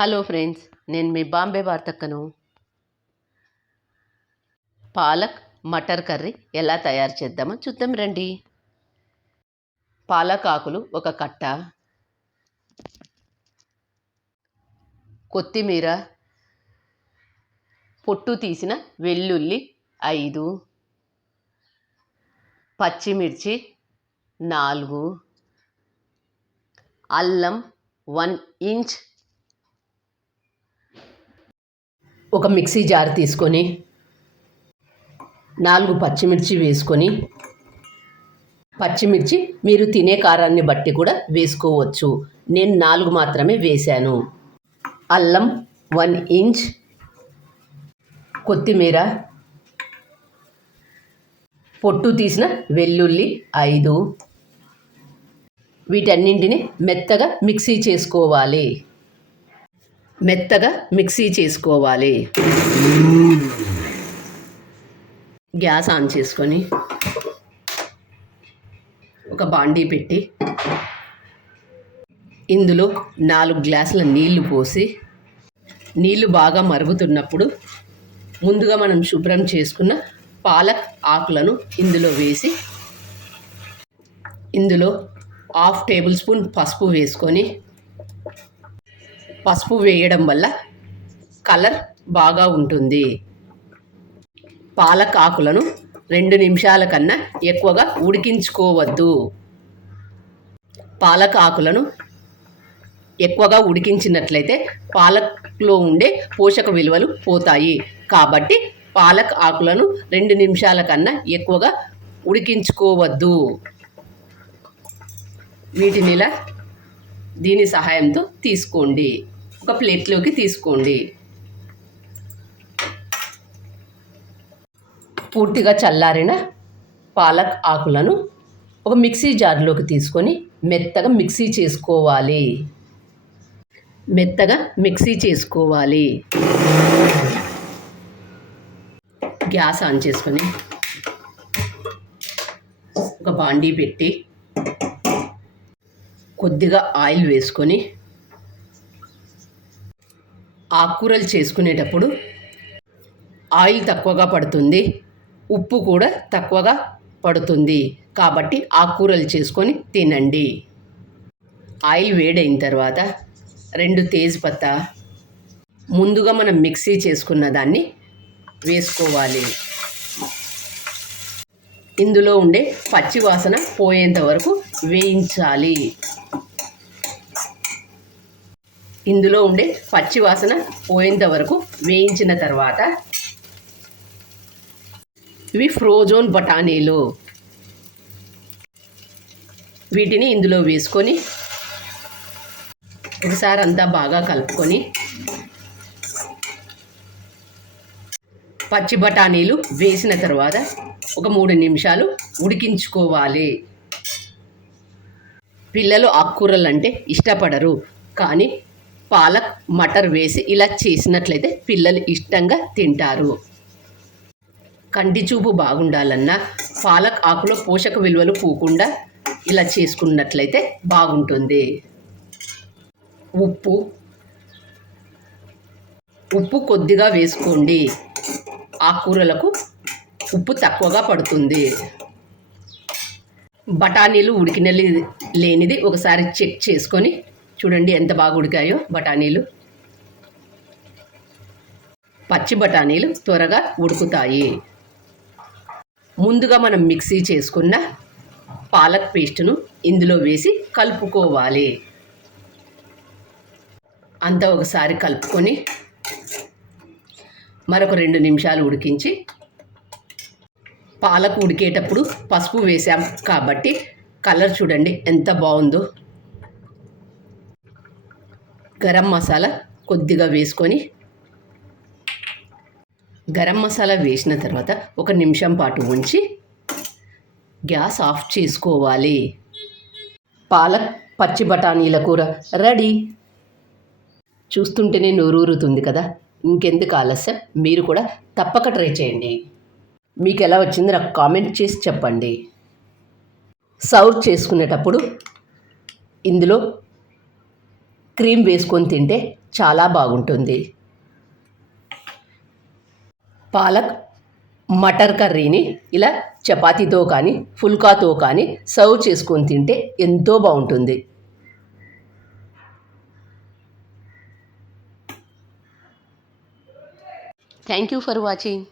Hello friends నేను మీ Bombay వార్తక్కను. Palak matar curry ఎలా తయారు చేద్దామో చూద్దాం రండి. పాలక్ ఆకులు ఒక కట్ట. కొత్తిమీర. పొట్టు తీసిన వెల్లుల్లి ఐదు. పచ్చిమిర్చి నాలుగు. అల్లం వన్ ఇంచ్ ఒక మిక్సీ జార్ తీసుకొని నాలుగు పచ్చిమిర్చి వేసుకొని పచ్చిమిర్చి మీరు తినే కారాన్ని బట్టి కూడా వేసుకోవచ్చు. నేను నాలుగు మాత్రమే వేశాను. అల్లం వన్ ఇంచ్ కొత్తిమీర పొట్టు తీసిన వెల్లుల్లి ఐదు. వీటన్నింటిని మెత్తగా మిక్సీ చేసుకోవాలి. మెత్తగా మిక్సీ చేసుకోవాలి. గ్యాస్ ఆన్ చేసుకొని ఒక బాండీ పెట్టి ఇందులో నాలుగు గ్లాసుల నీళ్ళు పోసి నీళ్ళు బాగా మరుగుతున్నప్పుడు ముందుగా మనం శుభ్రం చేసుకున్న పాలక్ ఆకులను ఇందులో వేసి ఇందులో హాఫ్ టేబుల్ స్పూన్ పసుపు వేసుకొని పసుపు వేయడం వల్ల కలర్ బాగా ఉంటుంది. పాలక్ ఆకులను రెండు నిమిషాల కన్నా ఎక్కువగా ఉడికించుకోవద్దు. పాలక్ ఆకులను ఎక్కువగా ఉడికించినట్లయితే పాలక్లో ఉండే పోషక విలువలు పోతాయి. కాబట్టి పాలక్ ఆకులను రెండు నిమిషాల కన్నా ఎక్కువగా ఉడికించుకోవద్దు. వీటిని ఇలా దీని సహాయంతో తీసుకోండి. ఒక ప్లేట్లోకి తీసుకోండి. పూర్తిగా చల్లారిన పాలక్ ఆకులను ఒక మిక్సీ జార్లోకి తీసుకొని మెత్తగా మిక్సీ చేసుకోవాలి. మెత్తగా మిక్సీ చేసుకోవాలి. గ్యాస్ ఆన్ చేసుకొని ఒక బాండీ పెట్టి కొద్దిగా ఆయిల్ వేసుకొని ఆకుకూరలు చేసుకునేటప్పుడు ఆయిల్ తక్కువగా పడుతుంది ఉప్పు కూడా తక్కువగా పడుతుంది. కాబట్టి ఆకుకూరలు చేసుకొని తినండి. ఆయిల్ వేడైన తర్వాత రెండు తేజ్పత్త ముందుగా మనం మిక్సీ చేసుకున్న దాన్ని వేసుకోవాలి. ఇందులో ఉండే పచ్చి వాసన పోయేంత వరకు వేయించాలి. ఇందులో ఉండే పచ్చి వాసన పోయేంత వరకు వేయించిన తర్వాత ఇవి ఫ్రోజోన్ బఠానీలు. వీటిని ఇందులో వేసుకొని ఒకసారి అంతా బాగా కలుపుకొని పచ్చి బఠానీలు వేసిన తర్వాత ఒక మూడు నిమిషాలు ఉడికించుకోవాలి. పిల్లలు ఆకుకూరలు అంటే ఇష్టపడరు కానీ పాలక్ మటర్ వేసి ఇలా చేసినట్లయితే పిల్లలు ఇష్టంగా తింటారు. కంటి చూపు బాగుండాలన్నా పాలక్ ఆకులో పోషక విలువలు పోకుండా ఇలా చేసుకున్నట్లయితే బాగుంటుంది. ఉప్పు. ఉప్పు కొద్దిగా వేసుకోండి. ఆకుకూరలకు ఉప్పు తక్కువగా పడుతుంది. బఠానీలు ఉడికిన లేనిది ఒకసారి చెక్ చేసుకొని చూడండి ఎంత బాగా ఉడికాయో బఠానీలు. పచ్చి బఠానీలు త్వరగా ఉడుకుతాయి. ముందుగా మనం మిక్సీ చేసుకున్న పాలక్ పేస్టును ఇందులో వేసి కలుపుకోవాలి. అంతా ఒకసారి కలుపుకొని మరొక రెండు నిమిషాలు ఉడికించి పాలకు ఉడికేటప్పుడు పసుపు వేసాం కాబట్టి కలర్ చూడండి ఎంత బాగుందో. గరం మసాలా కొద్దిగా వేసుకొని గరం మసాలా వేసిన తర్వాత ఒక నిమిషం పాటు ఉంచి గ్యాస్ ఆఫ్ చేసుకోవాలి. పాలక్ పచ్చి బఠానీల కూర రెడీ. చూస్తుంటేనే నోరూరుతుంది కదా. ఇంకెందుకు ఆలస్యం? మీరు కూడా తప్పక ట్రై చేయండి. మీకు ఎలా వచ్చిందో నాకు కామెంట్ చేసి చెప్పండి. సర్వ్ చేసుకునేటప్పుడు ఇందులో క్రీమ్ వేసుకొని తింటే చాలా బాగుంటుంది. పాలక్ మటర్ కర్రీని ఇలా చపాతీతో కానీ ఫుల్కాతో కానీ సర్వ్ చేసుకొని తింటే ఎంతో బాగుంటుంది. Thank you for watching